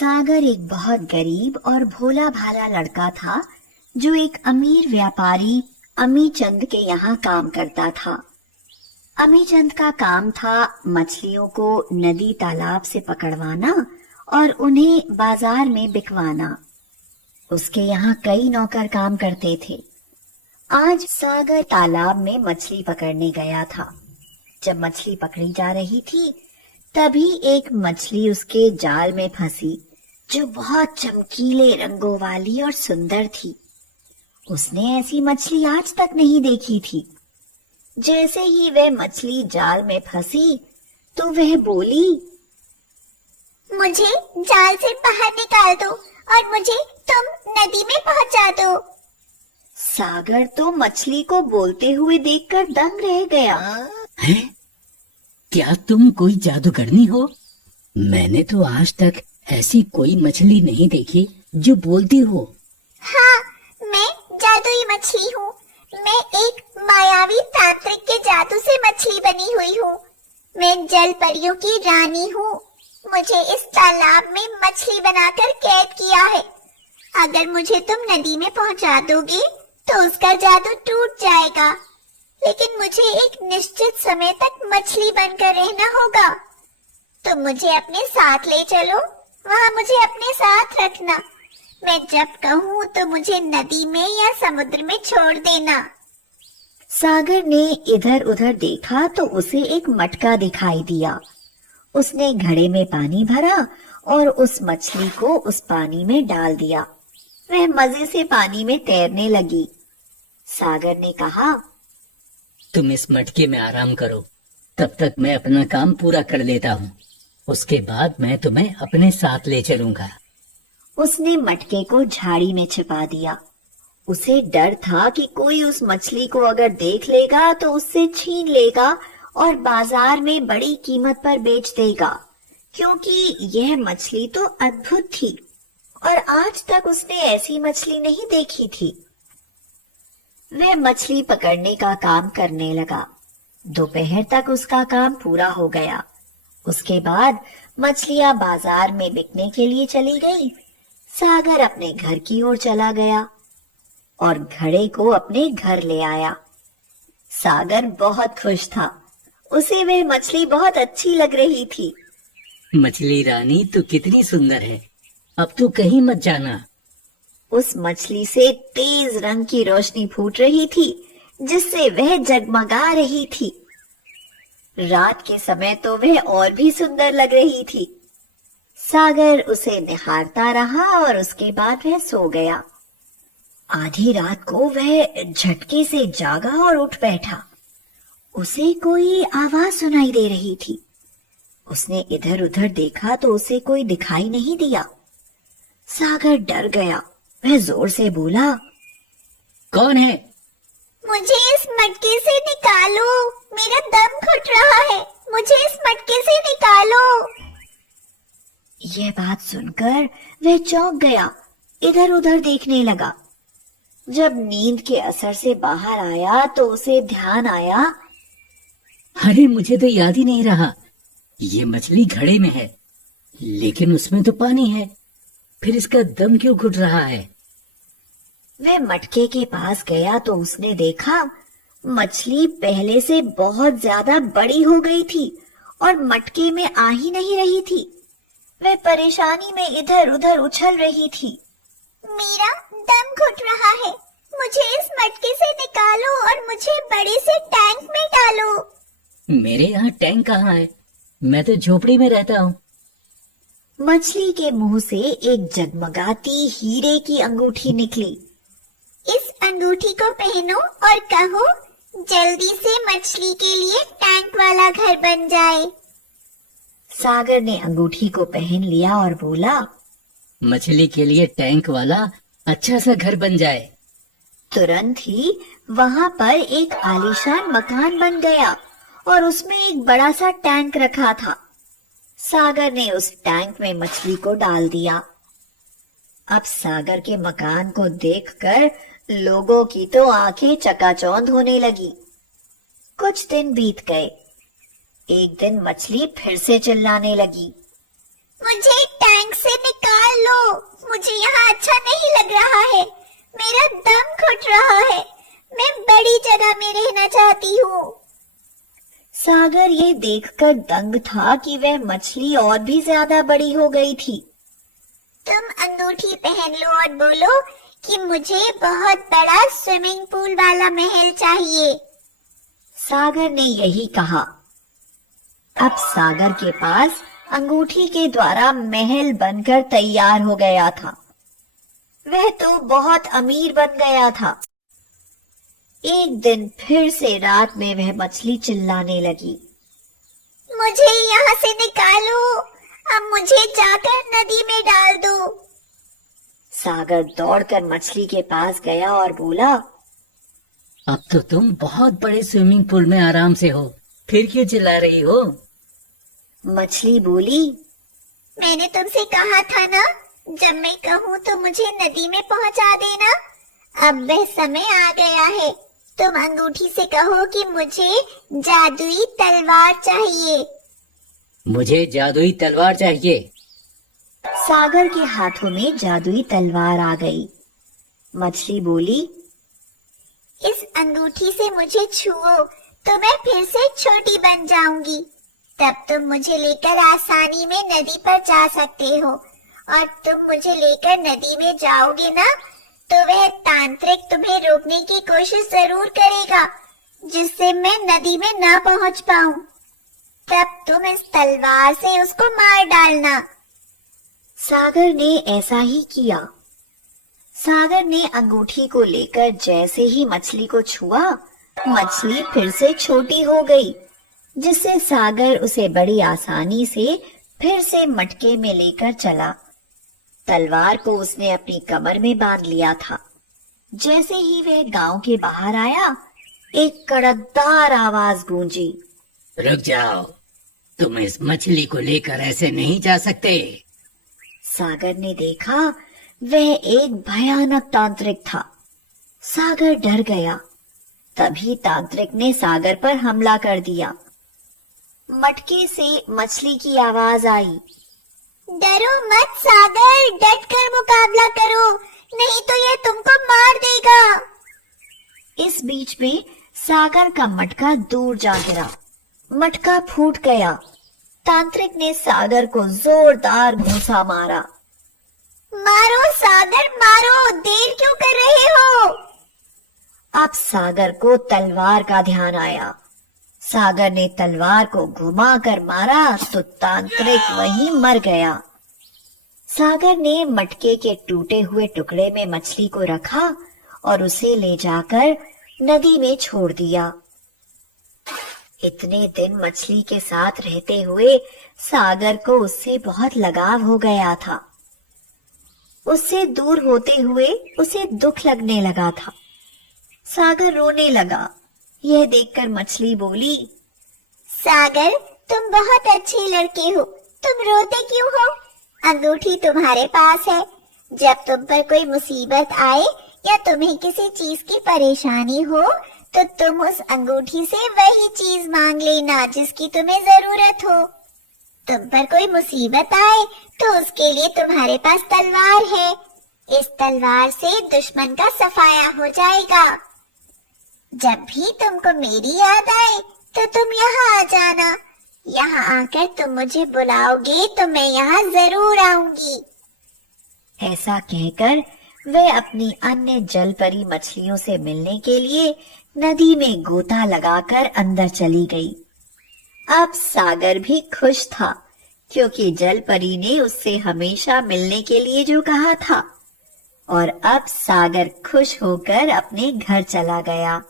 सागर एक बहुत गरीब और भोला भाला लड़का था जो एक अमीर व्यापारी अमीचंद के यहाँ काम करता था। अमीचंद का काम था मछलियों को नदी तालाब से पकड़वाना और उन्हें बाजार में बिकवाना। उसके यहाँ कई नौकर काम करते थे। आज सागर तालाब में मछली पकड़ने गया था। जब मछली पकड़ी जा रही थी तभी एक मछली उसके जाल में फंसी जो बहुत चमकीले रंगों वाली और सुंदर थी। उसने ऐसी मछली आज तक नहीं देखी थी। जैसे ही वह मछली जाल में फंसी तो वह बोली, मुझे जाल से बाहर निकाल दो और मुझे तुम नदी में पहुंचा दो। सागर तो मछली को बोलते हुए देखकर दंग रह गया। हैं? क्या तुम कोई जादूगरनी हो? मैंने तो आज तक ऐसी कोई मछली नहीं देखी जो बोलती हो। हाँ, मैं जादुई मछली हूँ। मैं एक मायावी तांत्रिक के जादू से मछली बनी हुई हूँ। मैं जल परियों की रानी हूँ। मुझे इस तालाब में मछली बनाकर कैद किया है। अगर मुझे तुम नदी में पहुँचा दोगे तो उसका जादू टूट जाएगा, लेकिन मुझे एक निश्चित समय तक मछली बनकर रहना होगा। तो मुझे अपने साथ ले चलो, वहाँ मुझे अपने साथ रखना। मैं जब कहूँ तो मुझे नदी में या समुद्र में छोड़ देना। सागर ने इधर उधर देखा तो उसे एक मटका दिखाई दिया। उसने घड़े में पानी भरा और उस मछली को उस पानी में डाल दिया। वह मजे से पानी में तैरने लगी। सागर ने कहा, तुम इस मटके में आराम करो, तब तक मैं अपना काम पूरा कर लेता हूँ। उसके बाद मैं तुम्हें अपने साथ ले चलूंगा। उसने मटके को झाड़ी में छिपा दिया। उसे डर था कि कोई उस मछली को अगर देख लेगा तो उससे छीन लेगा और बाजार में बड़ी कीमत पर बेच देगा, क्योंकि यह मछली तो अद्भुत थी और आज तक उसने ऐसी मछली नहीं देखी थी। वह मछली पकड़ने का काम करने लगा। दोपहर तक उसका काम पूरा हो गया। उसके बाद मछलियां बाजार में बिकने के लिए चली गई। सागर अपने घर की ओर चला गया और घड़े को अपने घर ले आया। सागर बहुत खुश था। उसे वह मछली बहुत अच्छी लग रही थी। मछली रानी तो कितनी सुंदर है, अब तो कहीं मत जाना। उस मछली से तेज रंग की रोशनी फूट रही थी जिससे वह जगमगा रही थी। रात के समय तो वह और भी सुंदर लग रही थी। सागर उसे निहारता रहा और उसके बाद वह सो गया। आधी रात को वह झटके से जागा और उठ बैठा। उसे कोई आवाज सुनाई दे रही थी। उसने इधर उधर देखा तो उसे कोई दिखाई नहीं दिया। सागर डर गया। वह जोर से बोला, कौन है? मुझे इस मटके से निकालो, मेरा दम घुट रहा है। मुझे इस मटके से निकालो। यह बात सुनकर वह चौंक गया। इधर उधर देखने लगा। जब नींद के असर से बाहर आया तो उसे ध्यान आया, अरे मुझे तो याद ही नहीं रहा। ये मछली घड़े में है, लेकिन उसमें तो पानी है, फिर इसका दम क्यों घुट रहा है? वह मटके के पास गया तो उसने देखा मछली पहले से बहुत ज्यादा बड़ी हो गई थी और मटके में आ ही नहीं रही थी। वह परेशानी में इधर उधर उछल रही थी। मेरा दम घुट रहा है, मुझे इस मटके से निकालो और मुझे बड़े से टैंक में डालो। मेरे यहाँ टैंक कहाँ है? मैं तो झोपड़ी में रहता हूँ। मछली के मुंह से एक जगमगाती हीरे की अंगूठी निकली। इस अंगूठी को पहनो और कहो, जल्दी से मछली के लिए टैंक वाला घर बन जाए। सागर ने अंगूठी को पहन लिया और बोला, मछली के लिए टैंक वाला अच्छा सा घर बन जाए। तुरंत ही वहाँ पर एक आलीशान मकान बन गया और उसमें एक बड़ा सा टैंक रखा था। सागर ने उस टैंक में मछली को डाल दिया। अब सागर के मकान को देखकर लोगों की तो आंखें चकाचौंध होने लगी। कुछ दिन बीत गए। एक दिन मछली फिर से चिल्लाने लगी, मुझे टैंक से निकाल देखकर दंग था कि वह मछली और भी ज्यादा बड़ी हो गई थी। तुम अंगूठी पहन लो और बोलो कि मुझे बहुत बड़ा स्विमिंग पूल वाला महल चाहिए। सागर ने यही कहा। अब सागर के पास अंगूठी के द्वारा महल बनकर तैयार हो गया था। वह तो बहुत अमीर बन गया था। एक दिन फिर से रात में वह मछली चिल्लाने लगी, मुझे यहाँ से निकालो, अब मुझे जाकर नदी में डाल दो। सागर दौड़कर मछली के पास गया और बोला, अब तो तुम बहुत बड़े स्विमिंग पूल में आराम से हो, फिर क्यों चिल्ला रही हो? मछली बोली, मैंने तुमसे कहा था ना, जब मैं कहूँ तो मुझे नदी में पहुँचा देना। अब वह समय आ गया है। तुम अंगूठी से कहो कि मुझे जादुई तलवार चाहिए। मुझे जादुई तलवार चाहिए। सागर के हाथों में जादुई तलवार आ गई। मछली बोली, इस अंगूठी से मुझे छुओ तो मैं फिर से छोटी बन जाऊंगी। तब तुम मुझे लेकर आसानी में नदी पर जा सकते हो, और तुम मुझे लेकर नदी में जाओगे ना, तो वह तांत्रिक तुम्हें रोकने की कोशिश जरूर करेगा, जिससे मैं नदी में ना पहुंच पाऊं। तब तुम इस तलवार से उसको मार डालना। सागर ने ऐसा ही किया। सागर ने अंगूठी को लेकर जैसे ही मछली को छुआ, मछली फिर से छोटी हो गई, जिससे सागर उसे बड़ी आसानी से फिर से मटके में लेकर चला। तलवार को उसने अपनी कमर में बांध लिया था। जैसे ही वह गांव के बाहर आया, एक कड़कदार आवाज गूंजी, रुक जाओ, तुम इस मछली को लेकर ऐसे नहीं जा सकते। सागर ने देखा वह एक भयानक तांत्रिक था। सागर डर गया। तभी तांत्रिक ने सागर पर हमला कर दिया। मटके से मछली की आवाज आई, डरो मत सागर, डट कर मुकाबला करो, नहीं तो यह तुमको मार देगा। इस बीच में सागर का मटका दूर जा गिरा। मटका फूट गया। तांत्रिक ने सागर को जोरदार घूंसा मारा। मारो सागर मारो, देर क्यों कर रहे हो? अब सागर को तलवार का ध्यान आया। सागर ने तलवार को घुमाकर मारा तो तांत्रिक वहीं मर गया। सागर ने मटके के टूटे हुए टुकड़े में मछली को रखा और उसे ले जाकर नदी में छोड़ दिया। इतने दिन मछली के साथ रहते हुए सागर को उससे बहुत लगाव हो गया था। उससे दूर होते हुए उसे दुख लगने लगा था। सागर रोने लगा। यह देखकर मछली बोली, सागर, तुम बहुत अच्छे लड़के हो, तुम रोते क्यों हो? अंगूठी तुम्हारे पास है। जब तुम पर कोई मुसीबत आए या तुम्हें किसी चीज की परेशानी हो, तो तुम उस अंगूठी से वही चीज मांग लेना जिसकी तुम्हें जरूरत हो। तुम पर कोई मुसीबत आए तो उसके लिए तुम्हारे पास तलवार है। इस तलवार से दुश्मन का सफाया हो जाएगा। जब भी तुमको मेरी याद आए तो तुम यहाँ आ जाना। यहाँ आकर तुम मुझे बुलाओगे तो मैं यहाँ जरूर आऊंगी। ऐसा कहकर वह अपनी अन्य जलपरी मछलियों से मिलने के लिए नदी में गोता लगाकर अंदर चली गई। अब सागर भी खुश था, क्योंकि जलपरी ने उससे हमेशा मिलने के लिए जो कहा था। और अब सागर खुश होकर अपने घर चला गया।